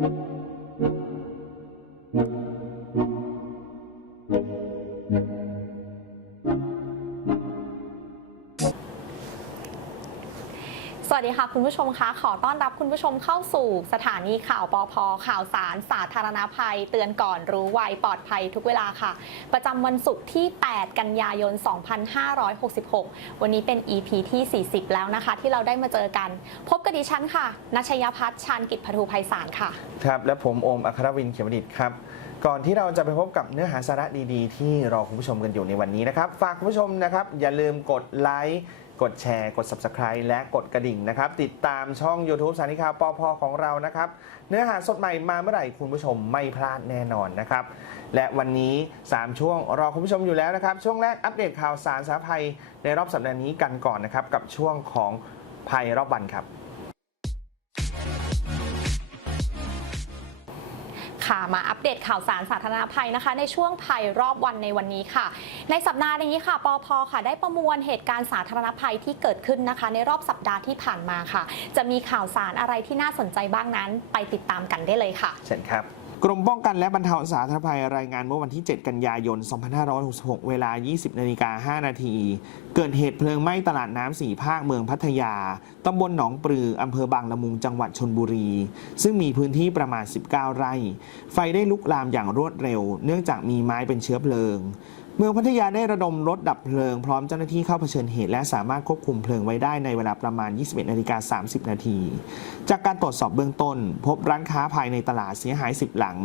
Thank you. วัสดีค่ะคุณผู้ชมคะขอต้อนรับคุณผู้ชมเข้าสู่สถานีข่าวปอพข่าวสาร สาธารณภัย เตือนก่อนรู้ไวปลอดภัยทุกเวลาค่ะ ประจำวันศุกร์ที่ 8 กันยายน 2566 วันนี้เป็น EP ที่ 40 แล้วนะคะ ที่เราได้มาเจอกัน พบกับดิฉันค่ะนัชยพัฒน์ชาญกิจพทุภัยสารค่ะ ครับและผมโอมอัครวินเขียวดิตครับก่อนที่เราจะไปพบกับเนื้อหาสาระดีๆ ที่รอคุณผู้ชมกันอยู่ในวันนี้นะครับ ฝากคุณผู้ชมนะครับ อย่าลืมกดไลค์ กดแชร์กด Subscribe และกดกระดิ่งนะครับ ติดตามช่อง YouTube สานิคาวปอพของเรานะครับ เนื้อหาสดใหม่มาเมื่อไหร่คุณผู้ชมไม่พลาดแน่นอนนะครับ และวันนี้ 3 ช่วงรอคุณผู้ชมอยู่แล้วนะครับ ช่วงแรกอัปเดตข่าวสารสาภัยในรอบสัปดาห์นี้กันก่อนนะครับ กับช่วงของภัยรอบวันครับ ค่ะมาอัปเดตข่าวสารสาธารณภัยนะคะ ในช่วงภัยรอบวันในวันนี้ค่ะ ในสัปดาห์นี้ค่ะปอพค่ะได้ประมวลเหตุการณ์สาธารณภัยที่เกิดขึ้นนะคะ ในรอบสัปดาห์ที่ผ่านมาค่ะ จะมีข่าวสารอะไรที่น่าสนใจบ้างนั้น ไปติดตามกันได้เลยค่ะ เช่นครับ กรมป้องกันและบรรเทาสาธารณภัยรายงานเมื่อวันที่ 7 กันยายน 2566 เวลา 20นาฬิกา5นาที เกิดเหตุเพลิงไหม้ตลาดน้ำสี่ภาคเมืองพัทยา ตำบลหนองปลือ อำเภอบางละมุง จังหวัดชนบุรี ซึ่งมีพื้นที่ประมาณ 19 ไร่ ไฟได้ลุกลามอย่างรวดเร็ว เนื่องจากมีไม้เป็นเชื้อเพลิง เมืองพัทยาได้ระดมรถดับเพลิงพร้อมเจ้าหน้าที่เข้าเผชิญเหตุ และสามารถควบคุมเพลิงไว้ได้ในเวลาประมาณ 21นาฬิกา30 นาที จากการตรวจสอบเบื้องต้น พบร้านค้าภายในตลาดเสียหาย 10 หลัง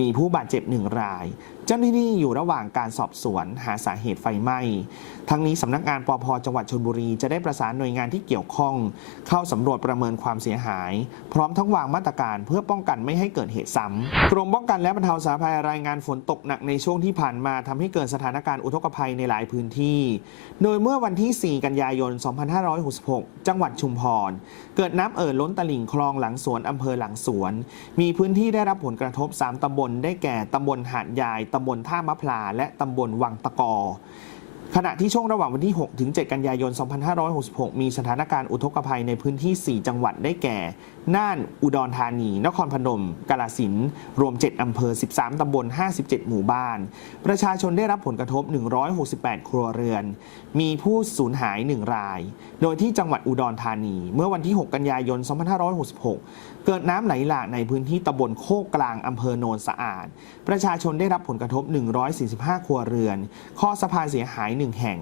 มีผู้บาดเจ็บหนึ่งราย เจ้าหน้าที่อยู่ระหว่างการสอบสวนหาสาเหตุไฟไหม้ ทั้งนี้สำนักงานปพจังหวัดชลบุรีจะได้ประสานหน่วยงานที่เกี่ยวข้อง เข้าสำรวจประเมินความเสียหาย พร้อมทั้งวางมาตรการเพื่อป้องกันไม่ให้เกิดเหตุซ้ำกรมป้องกันและบรรเทาสาธารณภัยรายงานฝนตกหนักในช่วงที่ผ่านมาทำให้เกิดสถานการณ์อุทกภัยในหลายพื้นที่ โดยเมื่อวันที่ 4 กันยายน 2566 จังหวัดชุมพร เกิดน้ำเอ่อล้นตลิ่งคลองหลังสวนอำเภอหลังสวน มีพื้นที่ได้รับผลกระทบ 3 ตำบล ได้แก่ ตำบลหาดยาย ตำบลท่ามะพร้าและตำบลวังตะกอ ขณะที่ช่วงระหว่างวันที่ 6 ถึง 7 กันยายน 2566 มีสถานการณ์อุทกภัยในพื้นที่ 4 จังหวัดได้แก่ น่าน อุดรธานี นครพนม กาฬสินธุ์ รวม 7 อำเภอ 13 ตำบล 57 หมู่บ้าน ประชาชนได้รับผลกระทบ 168 ครัวเรือน มีผู้สูญหาย 1 ราย โดยที่จังหวัดอุดรธานี เมื่อวันที่ 6 กันยายน 2566 เกิดน้ำไหลหลากในพื้นที่ตำบลโคกกลางอำเภอโนนสะอาด ประชาชนได้รับผลกระทบ 145 ครัวเรือน ข้อสะพานเสียหาย1แห่ง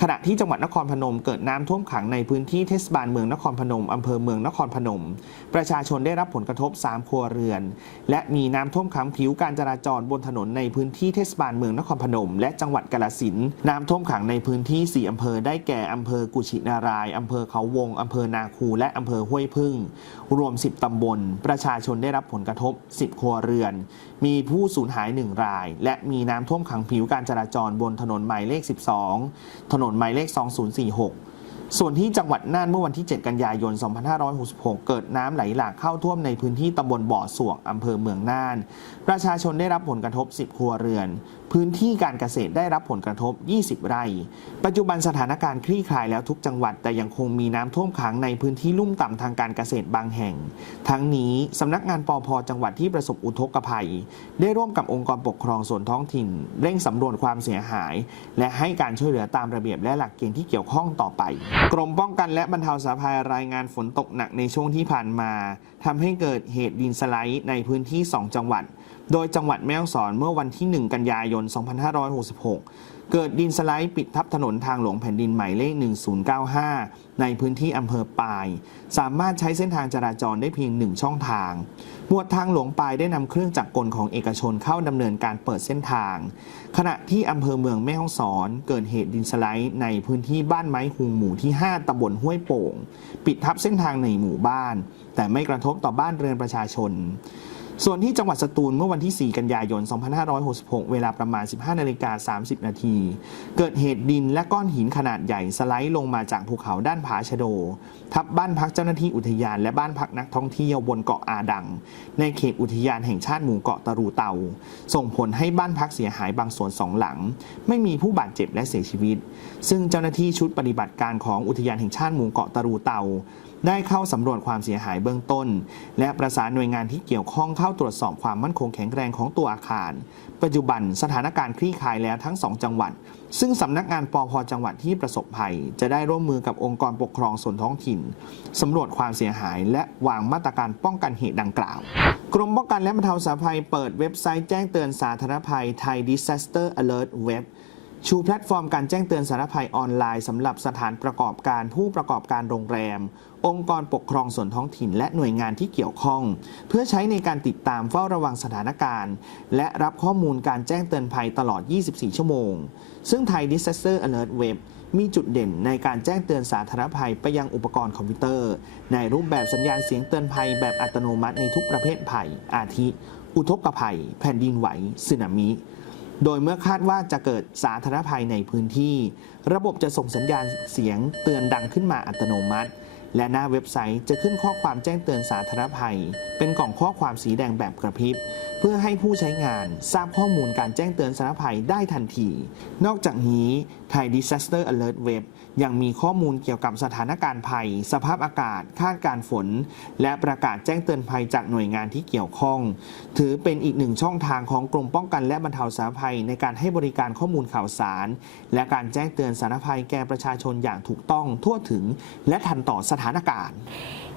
ขณะที่จังหวัดนครพนมเกิดน้ำท่วมขังในพื้นที่เทศบาลเมืองนครพนมอำเภอเมืองนครพนม ประชาชนได้รับผลกระทบ 3 ครัวเรือน และมีน้ำท่วมขังผิวการจราจรบนถนนในพื้นที่เทศบาลเมืองนครพนม และจังหวัดกาฬสินธุ์น้ำท่วมขังในพื้นที่ 4อำเภอได้แก่อำเภอกุชินารายอำเภอเขาวงอำเภอนาคูและอำเภอห้วยพึ่ง รวม 10ตำบล ประชาชนได้รับผลกระทบ 10 ครัวเรือน มีผู้สูญหาย 1 ราย และมีน้ำท่วมขังผิวการจราจรบนถนนหมายเลข 12 ถนนหมายเลข 2046 ส่วนที่จังหวัดน่านเมื่อวันที่ 7 กันยายน 2566 เกิดน้ำไหลหลากเข้าท่วมในพื้นที่ตำบลบ่อสวกอำเภอเมืองน่าน ประชาชนได้รับผลกระทบ 10 ครัวเรือน พื้นที่การเกษตรได้รับผลกระทบ 20 ไร่ ปัจจุบันสถานการณ์คลี่คลายแล้วทุกจังหวัดแต่ยังคงมีน้ำท่วมขังในพื้นที่ลุ่มต่ำทางการเกษตรบางแห่ง ทั้งนี้สำนักงานปอพจังหวัดที่ประสบอุทกภัย ได้ร่วมกับองค์กรปกครองส่วนท้องถิ่น เร่งสำรวจความเสียหาย และให้การช่วยเหลือตามระเบียบและหลักเกณฑ์ที่เกี่ยวข้องต่อไปกรมป้องกันและบรรเทาสาธารณภัยรายงานฝนตกหนักในช่วงที่ผ่านมาทำให้เกิดเหตุดินสไลด์ในพื้นที่ 2 จังหวัด โดยจังหวัดแม่ฮ่องสอนเมื่อวันที่ 1 กันยายน 2566 เกิดดินสไลด์ปิดทับถนนทางหลวงแผ่นดินหมายเลข 1095 ในพื้นที่อำเภอปาย สามารถใช้เส้นทางจราจรได้เพียงหนึ่งช่องทาง มวดทางหลวงปายได้นำเครื่องจักรกลของเอกชนเข้าดำเนินการเปิดเส้นทาง ขณะที่อำเภอเมืองแม่ฮ่องสอน เกิดเหตุดินสไลด์ในพื้นที่บ้านไม้หุงหมู่ที่ 5ตำบลห้วยโป่ง ปิดทับเส้นทางในหมู่บ้าน แต่ไม่กระทบต่อบ้านเรือนประชาชน ส่วนที่จังหวัดสตูลเมื่อวันที่ 4 กันยายน 2566 เวลาประมาณ 15นาฬิกา30 นาที เกิดเหตุดินและก้อนหินขนาดใหญ่สไลด์ลงมาจากภูเขาด้านผาชะโด ทับบ้านพักเจ้าหน้าที่อุทยานและบ้านพักนักท่องเที่ยวบนเกาะอาดัง ในเขตอุทยานแห่งชาติหมู่เกาะตะรูเตา ส่งผลให้บ้านพักเสียหายบางส่วนสองหลัง ไม่มีผู้บาดเจ็บและเสียชีวิต ซึ่งเจ้าหน้าที่ชุดปฏิบัติการของอุทยานแห่งชาติหมู่เกาะตะรูเตา ได้เข้าสำรวจความเสียหายเบื้องต้น และประสานหน่วยงานที่เกี่ยวข้องเข้าตรวจสอบความมั่นคงแข็งแรงของตัวอาคาร ปัจจุบันสถานการณ์คลี่คลายแล้วทั้ง 2 จังหวัด ซึ่งสำนักงานปอพจังหวัดที่ประสบภัย จะได้ร่วมมือกับองค์กรปกครองส่วนท้องถิ่นสำรวจความเสียหาย และวางมาตรการป้องกันเหตุดังกล่าว กรมป้องกันและบรรเทาสาธารณภัยเปิดเว็บไซต์แจ้งเตือนสาธารณภัย Thai Disaster Alert Web ชูแพลตฟอร์มการแจ้งเตือนสาธารณภัยออนไลน์สำหรับสถานประกอบการผู้ประกอบการโรงแรม องค์กรปกครองส่วนท้องถิ่น และหน่วยงานที่เกี่ยวข้อง เพื่อใช้ในการติดตามเฝ้าระวังสถานการณ์ และรับข้อมูลการแจ้งเตือนภัยตลอด 24 ชั่วโมง ซึ่ง Thai Disaster Alert Web มีจุดเด่นในการแจ้งเตือนสาธารณภัยไปยังอุปกรณ์คอมพิวเตอร์ ในรูปแบบสัญญาณเสียงเตือนภัยแบบอัตโนมัติในทุกประเภทภัย อาทิ อุทกภัย แผ่นดินไหวสึนามิ โดยเมื่อคาดว่าจะเกิดสาธารณภัยในพื้นที่ ระบบจะส่งสัญญาณเสียงเตือนดังขึ้นมาอัตโนมัติ และหน้าเว็บไซต์จะขึ้นข้อความแจ้งเตือนสาธารณภัย เป็นกล่องข้อความสีแดงแบบกระพริบ เพื่อให้ผู้ใช้งานทราบข้อมูลการแจ้งเตือนสาธารณภัยได้ทันที นอกจากนี้ไทย Disaster Alert Web ยังมีข้อมูลเกี่ยวกับสถานการณ์ภัย สภาพอากาศ คาดการฝน และประกาศแจ้งเตือนภัยจากหน่วยงานที่เกี่ยวข้อง ถือเป็นอีกหนึ่งช่องทางของกรมป้องกันและบรรเทาสาธารณภัย ในการให้บริการข้อมูลข่าวสาร และการแจ้งเตือนสาธารณภัยแก่ประชาชนอย่างถูกต้องทั่วถึง และทันต่อสถานการณ์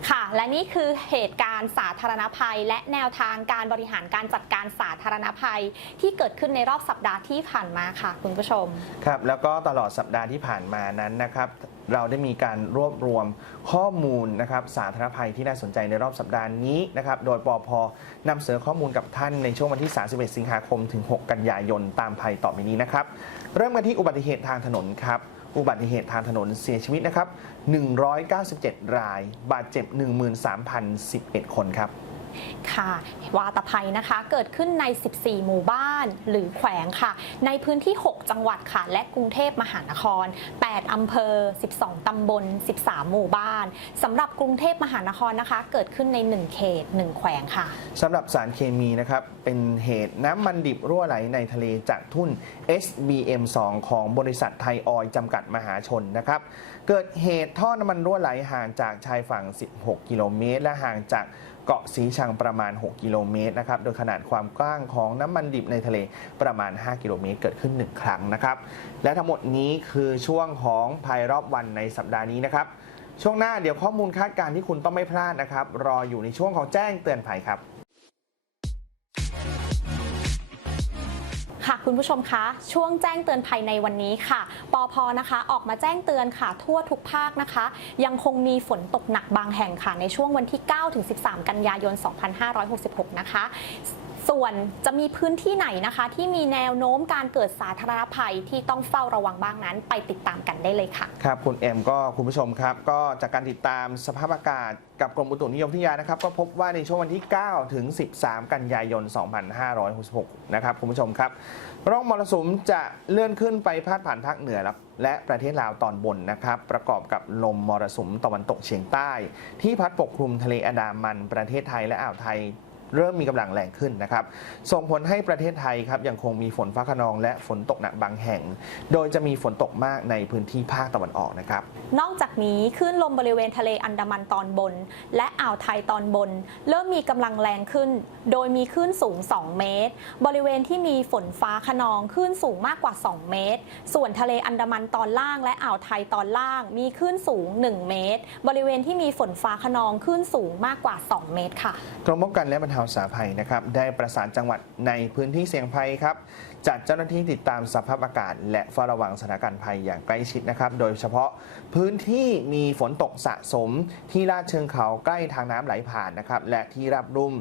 ค่ะ และนี่คือเหตุการณ์สาธารณภัย และแนวทางการบริหารการจัดการสาธารณภัย ที่เกิดขึ้นในรอบสัปดาห์ที่ผ่านมาค่ะ คุณผู้ชม ครับ แล้วก็ตลอดสัปดาห์ที่ผ่านมานั้นนะครับ เราได้มีการรวบรวมข้อมูลนะครับสาธารณภัยที่น่าสนใจในรอบสัปดาห์นี้นะครับ โดยปอพนำเสนอข้อมูลกับท่านในช่วงวันที่ 31 สิงหาคม ถึง 6 กันยายน ตามภัยต่อไปนี้นะครับ เริ่มกันที่อุบัติเหตุทางถนนครับ อุบัติเหตุทางถนนเสียชีวิตนะครับ 197 ราย บาดเจ็บ 13,011 คนครับ ค่ะ วาตภัยนะคะ เกิดขึ้นใน 14 หมู่บ้านหรือแขวงค่ะ ในพื้นที่ 6 จังหวัดค่ะ และกรุงเทพมหานคร 8 อำเภอ 12 ตำบล 13 หมู่บ้านสำหรับกรุงเทพมหานครนะคะ เกิดขึ้นใน 1 เขต 1 แขวงค่ะสำหรับสารเคมีนะครับ เป็นเหตุน้ำมันดิบรั่วไหลในทะเลจากทุ่น SBM2 ของบริษัทไทยออยล์จำกัดมหาชนนะครับ เกิดเหตุท่อน้ำมันรั่วไหลห่างจากชายฝั่ง 16 กิโลเมตร และห่างจาก เกาะสีชังประมาณ 6 กิโลเมตรนะครับ โดยขนาดความกว้างของน้ำมันดิบในทะเลประมาณ 5 กิโลเมตร เกิดขึ้น 1 ครั้งนะครับ และทั้งหมดนี้คือช่วงของภัยรอบวันในสัปดาห์นี้นะครับ ช่วงหน้าเดี๋ยวข้อมูลคาดการณ์ที่คุณต้องไม่พลาดนะครับ รออยู่ในช่วงของแจ้งเตือนภัยครับ คุณผู้ชมคะช่วงแจ้งเตือนภัยในวันนี้ค่ะปอพนะคะ ออกมาแจ้งเตือนค่ะ ทั่วทุกภาคนะคะ ยังคงมีฝนตกหนักบางแห่งค่ะ ในช่วงวันที่ 9 ถึง 13 กันยายน 2566 นะคะ ส่วนจะมีพื้นที่ไหนนะคะ ที่มีแนวโน้มการเกิดสาธารณภัยที่ต้องเฝ้าระวังบ้างนั้น ไปติดตามกันได้เลยค่ะ ครับคุณเอ็มก็คุณผู้ชมครับ ก็จากการติดตามสภาพอากาศกับกรมอุตุนิยมวิทยานะครับ ก็พบว่าในช่วงวันที่ 9 ถึง 13 กันยายน 2566 นะครับคุณผู้ชมครับร่องมรสุมจะเลื่อนขึ้นไปพาดผ่านภาคเหนือและประเทศลาวตอนบนนะครับ ประกอบกับลมมรสุมตะวันตกเฉียงใต้ ที่พัดปกคลุมทะเลอันดามันประเทศไทยและอ่าวไทย เริ่มมีกำลังแรงขึ้นนะครับ ส่งผลให้ประเทศไทยครับยังคงมีฝนฟ้าขนองและฝนตกหนักบางแห่ง โดยจะมีฝนตกมากในพื้นที่ภาคตะวันออกนะครับ นอกจากนี้คลื่นลมบริเวณทะเลอันดามันตอนบน และอ่าวไทยตอนบน เริ่มมีกำลังแรงขึ้น โดยมีคลื่นสูง 2 เมตร บริเวณที่มีฝนฟ้าขนองคลื่นสูงมากกว่า 2 เมตร ส่วนทะเลอันดามันตอนล่าง และอ่าวไทยตอนล่าง มีคลื่นสูง 1 เมตร บริเวณที่มีฝนฟ้าขนองคลื่นสูงมากกว่า 2 เมตรค่ะกรมป้องกันและบรรเทาทาสาภัยนะครับได้ประสานจังหวัดในพื้นที่เสี่ยงภัยครับจัดเจ้าหน้าที่ติดตามสภาพอากาศ และเฝ้าระวังสถานการณ์ภัยอย่างใกล้ชิดนะครับ โดยเฉพาะ พื้นที่มีฝนตกสะสมที่ลาดเชิงเขาใกล้ทางน้ำไหลผ่านนะครับและที่ราบรุ่ม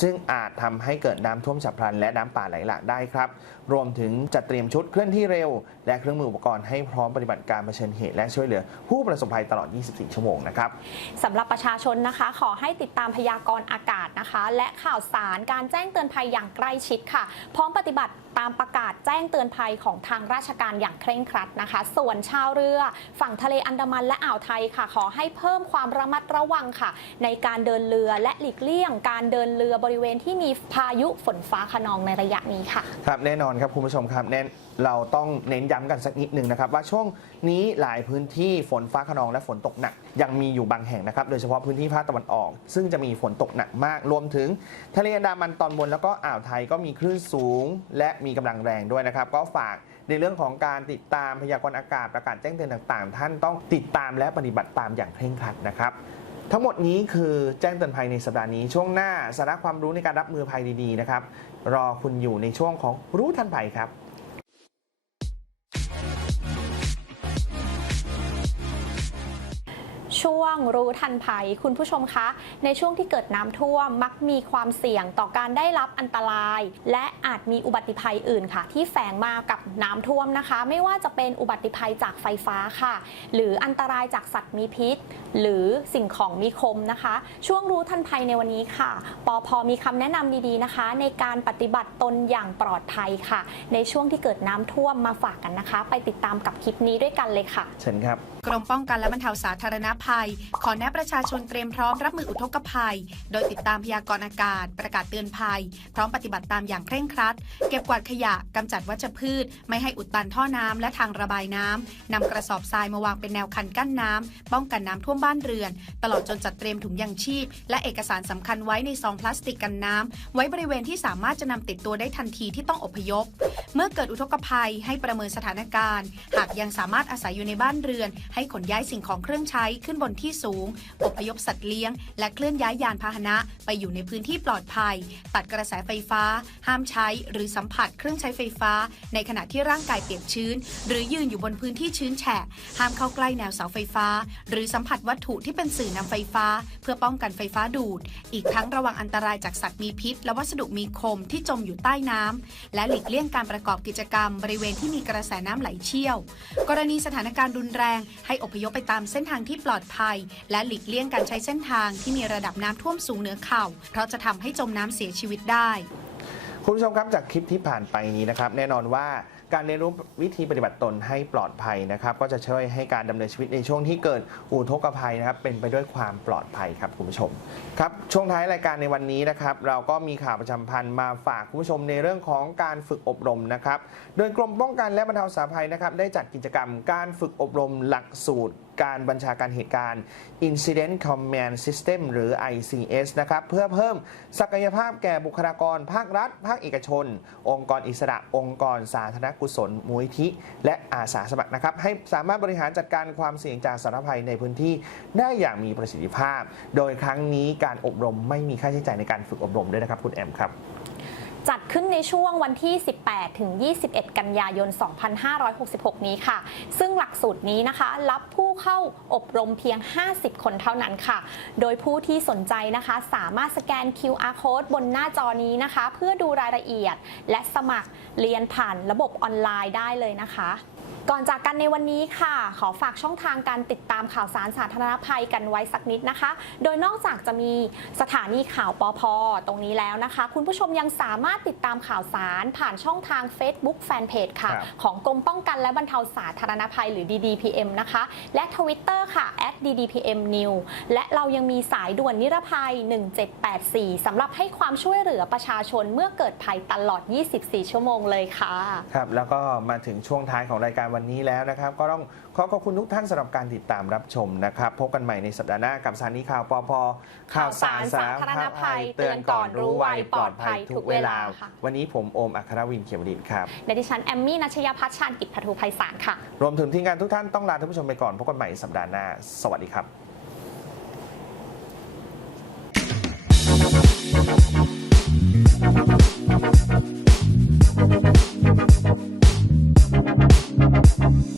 ซึ่งอาจทำให้เกิดน้ำท่วมฉับพลัน และน้ำป่าไหลหลากได้ครับรวมถึงจัดเตรียมชุดเคลื่อนที่เร็ว และเครื่องมืออุปกรณ์ให้พร้อมปฏิบัติการเผชิญเหตุและช่วยเหลือ ผู้ประสบภัยตลอด 24 ชั่วโมงนะครับสำหรับประชาชนนะคะ ขอให้ติดตามพยากรณ์อากาศนะคะ และข่าวสารการแจ้งเตือนภัยอย่างใกล้ชิดค่ะ พร้อมปฏิบัติตามประประกาศแจ้งเตือนภัยของทางราชการอย่างเคร่งครัดนะคะ ส่วนชาวเรือ ฝั่งทะเลอันดามันและอ่าวไทยค่ะ ขอให้เพิ่มความระมัดระวังค่ะ ในการเดินเรือและหลีกเลี่ยง การเดินเรือบริเวณที่มีพายุฝนฟ้าขนองในระยะนี้ค่ะ ครับแน่นอนครับคุณผู้ชมครับแน่นเราต้องเน้นย้ำกันสักนิดหนึ่งนะครับ ว่าช่วงนี้หลายพื้นที่ฝนฟ้าขนองและฝนตกหนัก ยังมีอยู่บางแห่งนะครับ โดยเฉพาะพื้นที่ภาคตะวันออก ซึ่งจะมีฝนตกหนักมาก รวมถึง ทะเลอันดามันตอนบนแล้วก็อ่าวไทยก็มีคลื่นสูง และมีกำลังแรงด้วยนะครับ ก็ฝาก ในเรื่องของการติดตามพยากรณ์อากาศประกาศแจ้งเตือนต่างๆ ท่านต้องติดตามและปฏิบัติตามอย่างเคร่งครัดนะครับ ทั้งหมดนี้คือแจ้งเตือนภัยในสัปดาห์นี้ ช่วงหน้าสาระความรู้ในการรับมือภัยดีๆนะครับ รอคุณอยู่ในช่วงของรู้ทันภัยครับ ช่วงรู้ทันภัยคุณผู้ชมคะ ในช่วงที่เกิดน้ำท่วมมักมีความเสี่ยงต่อการได้รับอันตราย และอาจมีอุบัติภัยอื่นค่ะ ที่แฝงมากับน้ำท่วมนะคะ ไม่ว่าจะเป็นอุบัติภัยจากไฟฟ้าค่ะ หรืออันตรายจากสัตว์มีพิษ หรือสิ่งของมีคมนะคะ ช่วงรู้ทันภัยในวันนี้ค่ะปอพมีคำแนะนำดีๆนะคะ ในการปฏิบัติตนอย่างปลอดภัยค่ะ ในช่วงที่เกิดน้ำท่วมมาฝากกันนะคะ ไปติดตามกับคลิปนี้ด้วยกันเลยค่ะเชิญครับ กรมป้องกันและบรรเทาสาธารณภัย ขอแนะประชาชนเตรียมพร้อมรับมืออุทกภัย โดยติดตามพยากรณ์อากาศ ประกาศเตือนภัย พร้อมปฏิบัติตามอย่างเคร่งครัด เก็บกวาดขยะกำจัดวัชพืช ไม่ให้อุดตันท่อน้ำและทางระบายน้ำนำกระสอบทรายมาวางเป็นแนวคันกั้นน้ำป้องกันน้ำท่วมบ้านเรือน ตลอดจนจัดเตรียมถุงยางชีพ และเอกสารสำคัญไว้ในซองพลาสติกกันน้ำไว้บริเวณที่สามารถจะนำติดตัวได้ทันทีที่ต้องอพยพ เมื่อเกิดอุทกภัยให้ประเมินสถานการณ์ หากยังสามารถอาศัยอยู่ในบ้านเรือนให้ขนย้ายสิ่งของเครื่องใช้ขึ้นบนที่สูงอพยพสัตว์เลี้ยง และเคลื่อนย้ายยานพาหนะไปอยู่ในพื้นที่ปลอดภัย ตัดกระแสไฟฟ้า ห้ามใช้ หรือสัมผัสเครื่องใช้ไฟฟ้า ในขณะที่ร่างกายเปียกชื้น หรือยืนอยู่บนพื้นที่ชื้นแฉะ ห้ามเข้าใกล้แนวเสาไฟฟ้า หรือสัมผัสวัตถุที่เป็นสื่อนำไฟฟ้า เพื่อป้องกันไฟฟ้าดูด อีกทั้งระวังอันตรายจากสัตว์มีพิษ และวัสดุมีคมที่จมอยู่ใต้น้ำและหลีกเลี่ยงการประกอบกิจกรรม บริเวณที่มีกระแสน้ำไหลเชี่ยว กรณีสถานการณ์รุนแรงให้อพยพไปตามเส้นทางที่ปลอดภัย และหลีกเลี่ยงการใช้เส้นทางที่มีระดับน้ำท่วมสูงเหนือเข่า เพราะจะทำให้จมน้ำเสียชีวิตได้ คุณผู้ชมครับจากคลิปที่ผ่านไปนี้นะครับ แน่นอนว่า การเรียนรู้วิธีปฏิบัติตนให้ปลอดภัยนะครับ ก็จะช่วยให้การดำเนินชีวิตในช่วงที่เกิดอุทกภัยนะครับ เป็นไปด้วยความปลอดภัยครับคุณผู้ชมครับช่วงท้ายรายการในวันนี้นะครับ เราก็มีข่าวประจำพันธ์มาฝากคุณผู้ชมในเรื่องของการฝึกอบรมนะครับ โดยกรมป้องกันและบรรเทาสาธารณภัยนะครับ ได้จัดกิจกรรมการฝึกอบรมหลักสูตร การบัญชาการเหตุการณ์ Incident Command System หรือ ICS นะครับ เพื่อเพิ่มศักยภาพแก่บุคลากรภาครัฐ ภาคเอกชน องค์กรอิสระ องค์กรสาธารณกุศลมูลนิธิและอาสาสมัครนะครับ ให้สามารถบริหารจัดการความเสี่ยงจากสารภัยในพื้นที่ได้อย่างมีประสิทธิภาพ โดยครั้งนี้การอบรมไม่มีค่าใช้จ่ายในการฝึกอบรมด้วยนะครับคุณแอมครับ ขึ้นในช่วงวันที่ 18 ถึง 21 กันยายน 2566 นี้ค่ะ ซึ่งหลักสูตรนี้นะคะ รับผู้เข้าอบรมเพียง 50 คนเท่านั้นค่ะ โดยผู้ที่สนใจนะคะ สามารถสแกน QR code บนหน้าจอนี้นะคะ เพื่อดูรายละเอียดและสมัครเรียนผ่านระบบออนไลน์ได้เลยนะคะ ก่อนจากกันในวันนี้ค่ะ ขอฝากช่องทางการติดตามข่าวสารสาธารณภัยกันไว้สักนิดนะคะ โดยนอกจากจะมีสถานีข่าวปอพตรงนี้แล้วนะคะ คุณผู้ชมยังสามารถติดตามข่าวสารผ่านช่องทาง Facebook Fanpage ค่ะครับของกรมป้องกันและบรรเทาสาธารณภัยหรือ DDPM นะคะ และ Twitter ค่ะ @ddpmnew และเรายังมีสายด่วนนิรภัย 1784สำหรับให้ความช่วยเหลือประชาชนเมื่อเกิดภัยตลอด 24 ชั่วโมงเลยค่ะ ครับ แล้วก็มาถึงช่วงท้ายของรายการวันนี้แล้วนะครับ ก็ต้องขอขอบคุณทุกท่านสำหรับการติดตามรับชมนะครับ พบกันใหม่ในสัปดาห์หน้ากับสถานีข่าวปอพข่าวสารสาธารณภัย เตือนก่อนรู้ไวปลอดภัยทุกเวลาค่ะวันนี้ผมโอมอัครวินเขียวดินครับและดิฉันแอมมี่นัชยพัฒน์ชาญกิจพัทูไพศาลค่ะ รวมถึงทีมงานทุกท่านต้องลาท่านผู้ชมไปก่อนพบกันใหม่สัปดาห์หน้า สวัสดีครับ